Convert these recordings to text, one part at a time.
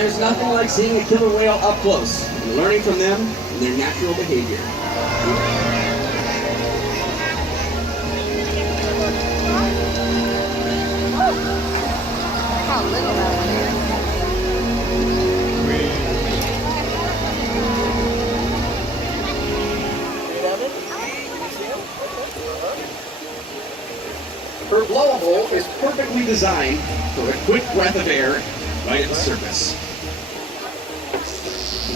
There's nothing like seeing a killer whale up close and learning from them and their natural behavior. How little that one is. Her blowhole is perfectly designed for a quick breath of air right at the surface.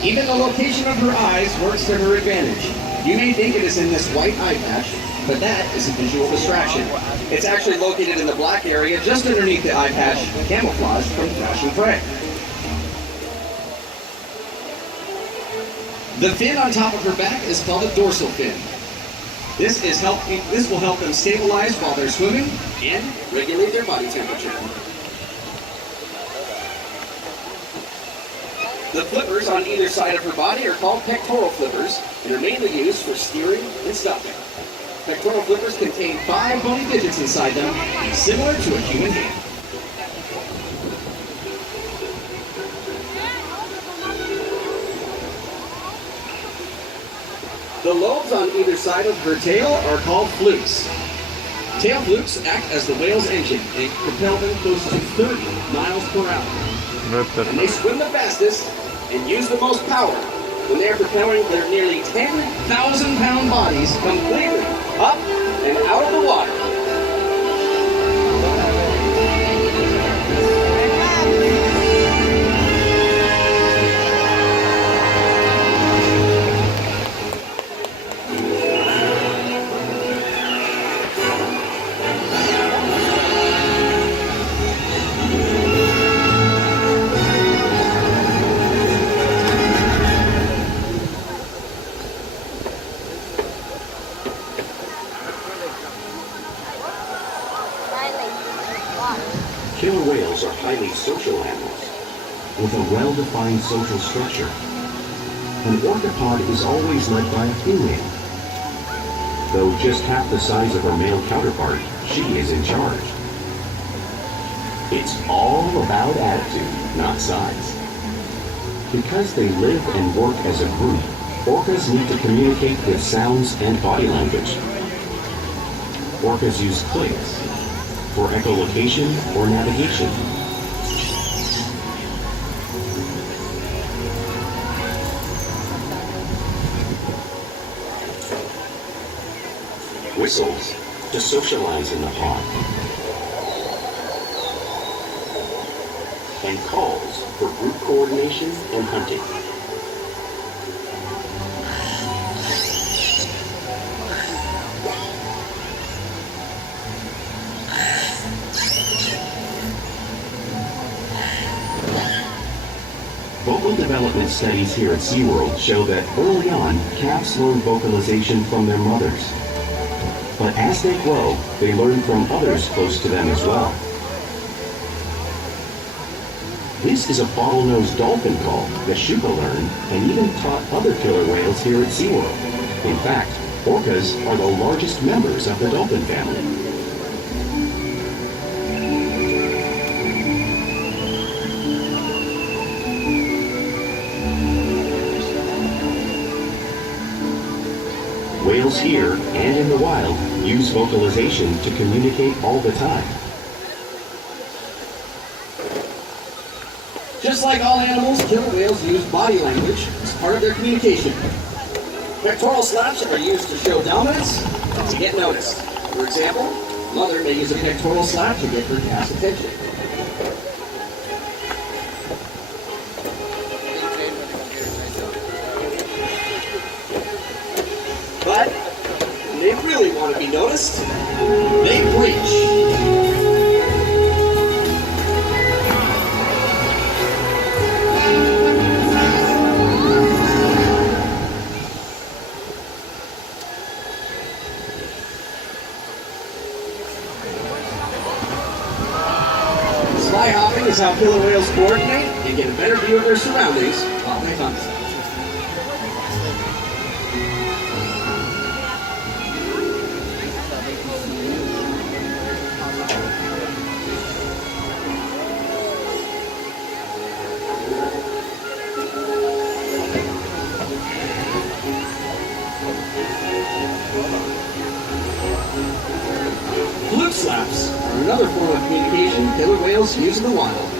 Even the location of her eyes works to her advantage. You may think it is in this white eye patch, but that is a visual distraction. It's actually located in the black area just underneath the eye patch, camouflaged from flash and prey. The fin on top of her back is called a dorsal fin. This will help them stabilize while they're swimming and regulate their body temperature. The flippers on either side of her body are called pectoral flippers and are mainly used for steering and stopping. Pectoral flippers contain 5 bony digits inside them, similar to a human hand. The lobes on either side of her tail are called flukes. Tail flukes act as the whale's engine and propel them close to 30 miles per hour. And they swim the fastest and use the most power when they are propelling their nearly 10,000-pound bodies completely up and out of the water. Killer whales are highly social animals with a well-defined social structure. An orcapod is always led by a female. Though just half the size of her male counterpart, she is in charge. It's all about attitude, not size. Because they live and work as a group, orcas need to communicate with sounds and body language. Orcas use clicks for echolocation or navigation. Whistles to socialize in the pod. And calls for group coordination and hunting. Vocal development studies here at SeaWorld show that early on, calves learn vocalization from their mothers. But as they grow, they learn from others close to them as well. This is a bottlenose dolphin call that Shuka learned and even taught other killer whales here at SeaWorld. In fact, orcas are the largest members of the dolphin family. Whales here and in the wild use vocalization to communicate all the time. Just like all animals, killer whales use body language as part of their communication. Pectoral slaps are used to show dominance and to get noticed. For example, mother may use a pectoral slap to get her calf's attention. But when they really want to be noticed, they preach. Fly hopping is how killer whales coordinate and get a better view of their surroundings while they hunt. slaps are another form of communication killer whales use in the wild.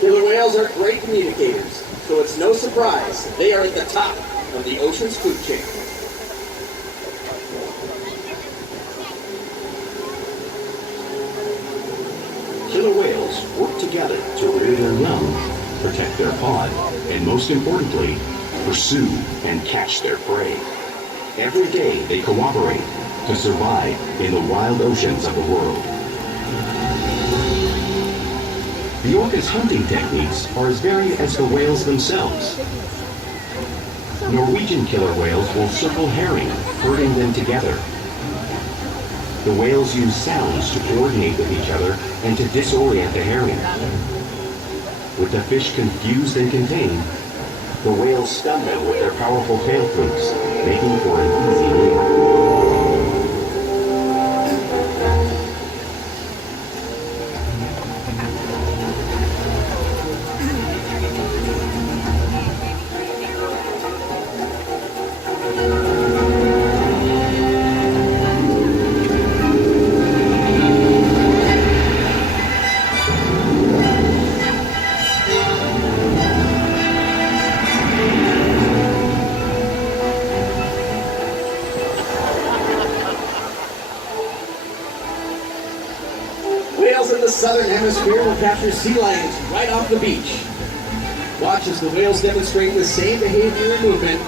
Killer whales are great communicators, so it's no surprise they are at the top of the ocean's food chain. Killer whales work together to rear their young, protect their pod, and most importantly, pursue and catch their prey. Every day they cooperate to survive in the wild oceans of the world. The orca's hunting techniques are as varied as the whales themselves. Norwegian killer whales will circle herring, herding them together. The whales use sounds to coordinate with each other and to disorient the herring. With the fish confused and contained, the whales stun them with their powerful tail flukes, making for an easy meal. Whales in the southern hemisphere will capture sea lions right off the beach. Watch as the whales demonstrate the same behavior and movement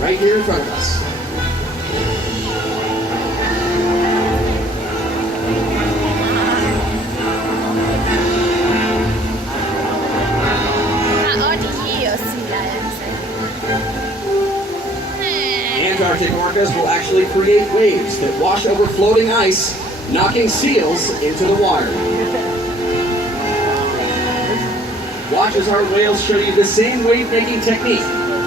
right here in front of us. Antarctic orcas will actually create waves that wash over floating ice, knocking seals into the water. Watch as our whales show you the same wave-making technique,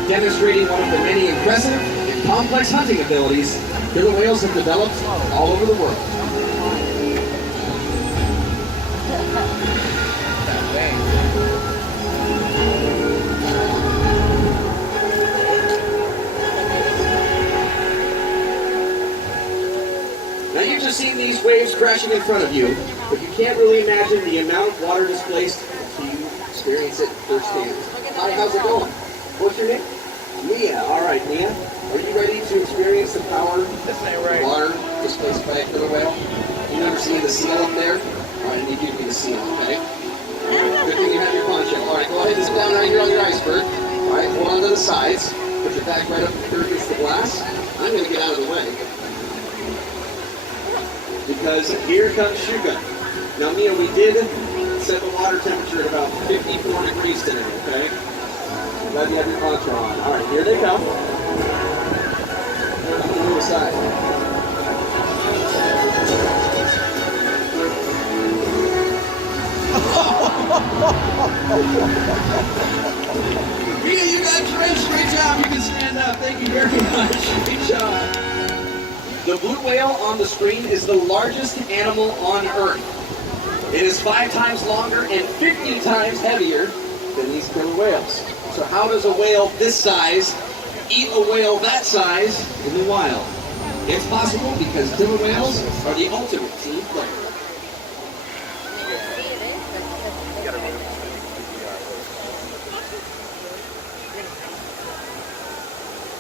demonstrating one of the many impressive and complex hunting abilities killer whales have developed all over the world. Now you've just seen these waves crashing in front of you, but you can't really imagine the amount of water displaced until you experience it firsthand. Hi, how's it going? What's your name? Mia. All right, Mia. Are you ready to experience the power of water displaced by a killer whale? You never seen the seal up there? All right, I need you to be the seal, okay? Good thing you have your poncho. All right, go ahead and sit down right here on your iceberg. All right, hold on to the sides. Put your back right up against the glass. I'm going to get out of the way, because here comes Shuka. Now, Mia, we did set the water temperature at about 54 degrees today, okay? I'm glad you have your poncho on. All right, here they come. I'm going to move aside. Mia, you got drenched. Great job. You can stand up. Thank you very much. Great job. The blue whale on the screen is the largest animal on Earth. It is 5 times longer and 50 times heavier than these killer whales. So how does a whale this size eat a whale that size in the wild? It's possible because killer whales are the ultimate team player.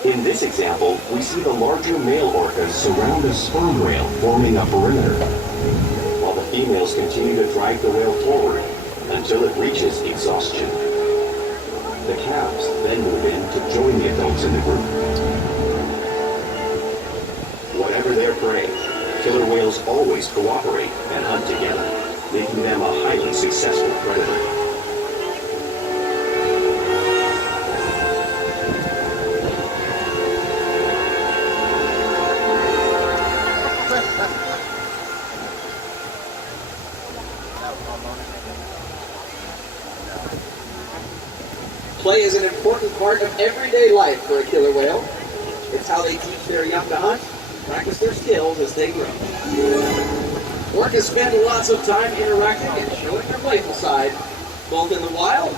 In this example, we see the larger male orcas surround a sperm whale, forming a perimeter, while the females continue to drag the whale forward until it reaches exhaustion. The calves then move in to join the adults in the group. Whatever their prey, killer whales always cooperate and hunt together, making them a highly successful predator. Play is an important part of everyday life for a killer whale. It's how they teach their young to hunt, practice their skills as they grow. Orcas spend lots of time interacting and showing their playful side, both in the wild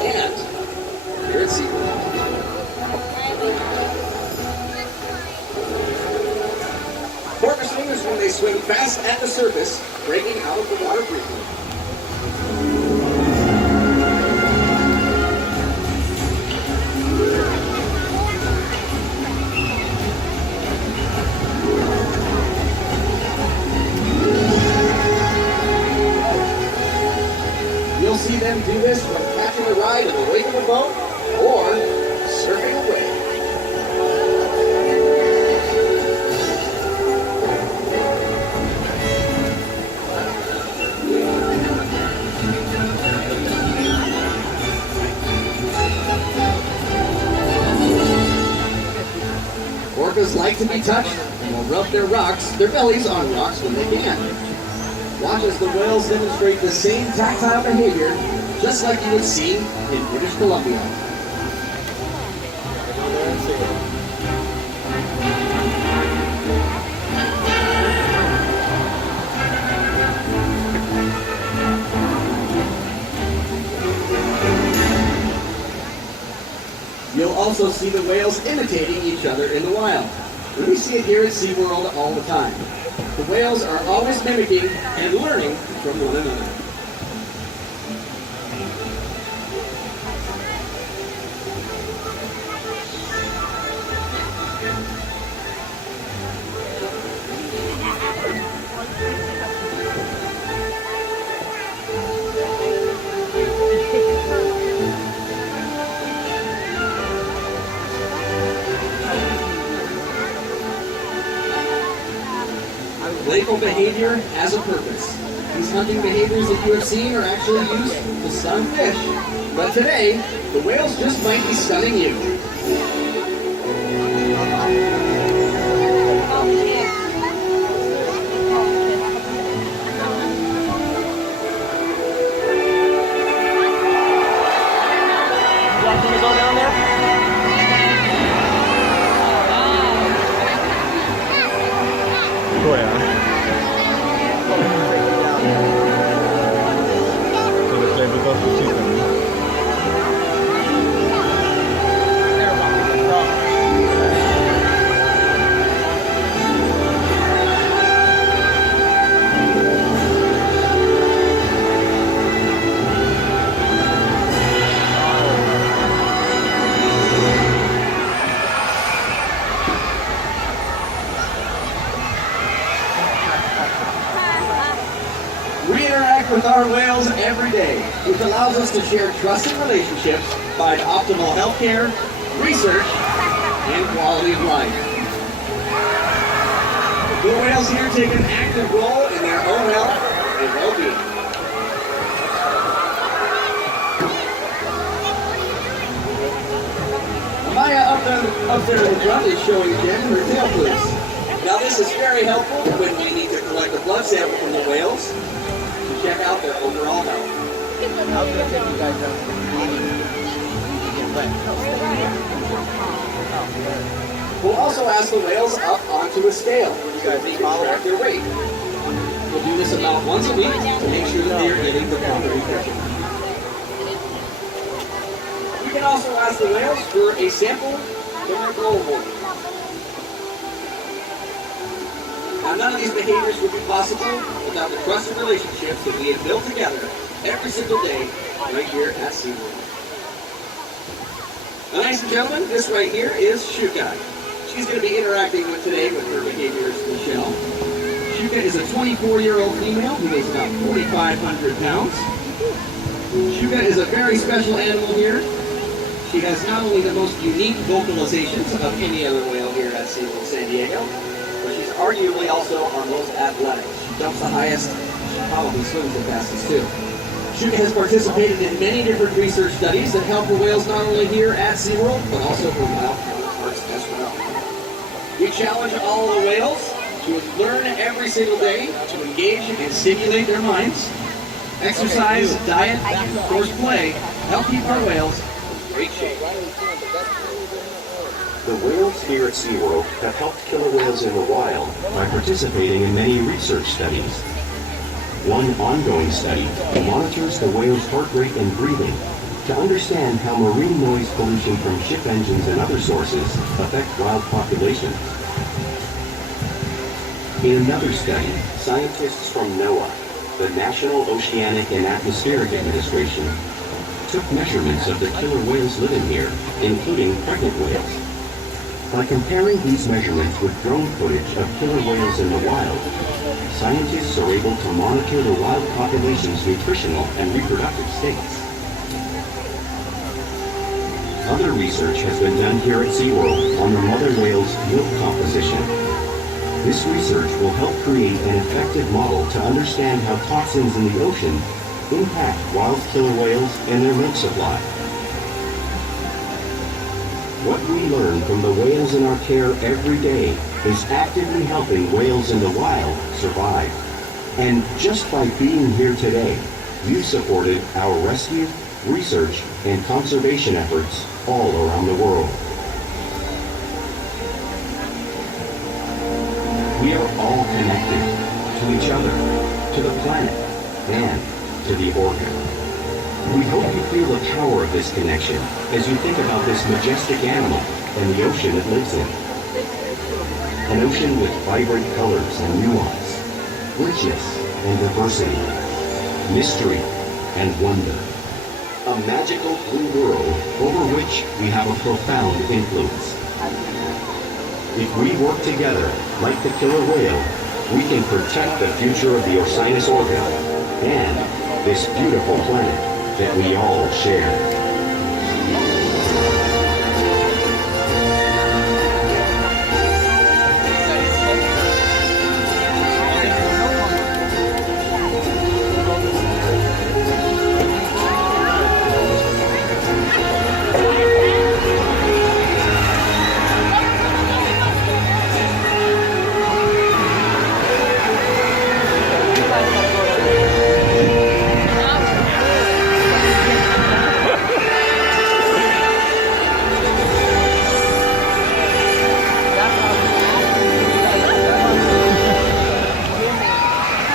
and here at SeaWorld. Orca swimmers, when they swim fast at the surface, breaking out of the water briefly. You'll see them do this when catching a ride in the wake of a boat or surfing away. Orcas like to be touched and will rub their bellies on rocks when they can. Watch as the whales demonstrate the same tactile behavior, just like you would see in British Columbia. You'll also see the whales imitating each other in the wild. We see it here at SeaWorld all the time. The whales are always mimicking and learning from one another. Playful behavior has a purpose. These hunting behaviors that you have seen are actually used to stun fish. But today, the whales just might be stunning you. You want me to go down there? Oh ja. So dat levert wel goed zitten. We interact with our whales every day, which allows us to share trusted relationships, find optimal health care, research, and quality of life. The whales here take an active role in their own health and well-being. Maya up there in the front is showing Jen her tail flukes. Now this is very helpful when we need to collect a blood sample from the whales to check out their overall health. I was going to take you guys down to the beginning. We'll also ask the whales up onto a scale where you guys can track their weight. We'll do this about once a week to make sure that they are getting the proper nutrition. We can also ask the whales for a sample from their blowhole. Now, none of these behaviors would be possible without the trusted relationships that we have built together every single day right here at SeaWorld. Now, ladies and gentlemen, this right here is Shuka. She's going to be interacting with today with her behaviorist, Michelle. Shuka is a 24-year-old female who weighs about 4,500 pounds. Shuka is a very special animal here. She has not only the most unique vocalizations of any other whale here at SeaWorld San Diego, but she's arguably also our most athletic. She jumps the highest, she probably swims the fastest too. Shuka has participated in many different research studies that help the whales not only here at SeaWorld, but also her wild counterparts as well. We challenge all the whales to learn every single day, to engage and stimulate their minds. Exercise, diet, and of course play help keep our whales in great shape. The whales here at SeaWorld have helped killer whales in the wild by participating in many research studies. One ongoing study monitors the whale's heart rate and breathing to understand how marine noise pollution from ship engines and other sources affect wild populations. In another study, scientists from NOAA, the National Oceanic and Atmospheric Administration, took measurements of the killer whales living here, including pregnant whales. By comparing these measurements with drone footage of killer whales in the wild, scientists are able to monitor the wild population's nutritional and reproductive states. Other research has been done here at SeaWorld on the mother whale's milk composition. This research will help create an effective model to understand how toxins in the ocean impact wild killer whales and their milk supply. What we learn from the whales in our care every day is actively helping whales in the wild survive. And just by being here today, you've supported our rescue, research, and conservation efforts all around the world. We are all connected to each other, to the planet, and to the Orca. We hope you feel the power of this connection as you think about this majestic animal and the ocean it lives in. An ocean with vibrant colors and nuance, richness and diversity, mystery and wonder. A magical blue world over which we have a profound influence. If we work together, like the killer whale, we can protect the future of the Orcinus orca and this beautiful planet that we all share.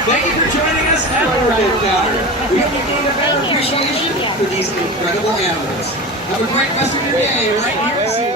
Thank you for joining us at Orca Encounter. We hope you gained a better appreciation for these incredible animals. Have a great rest of your day right here at SeaWorld.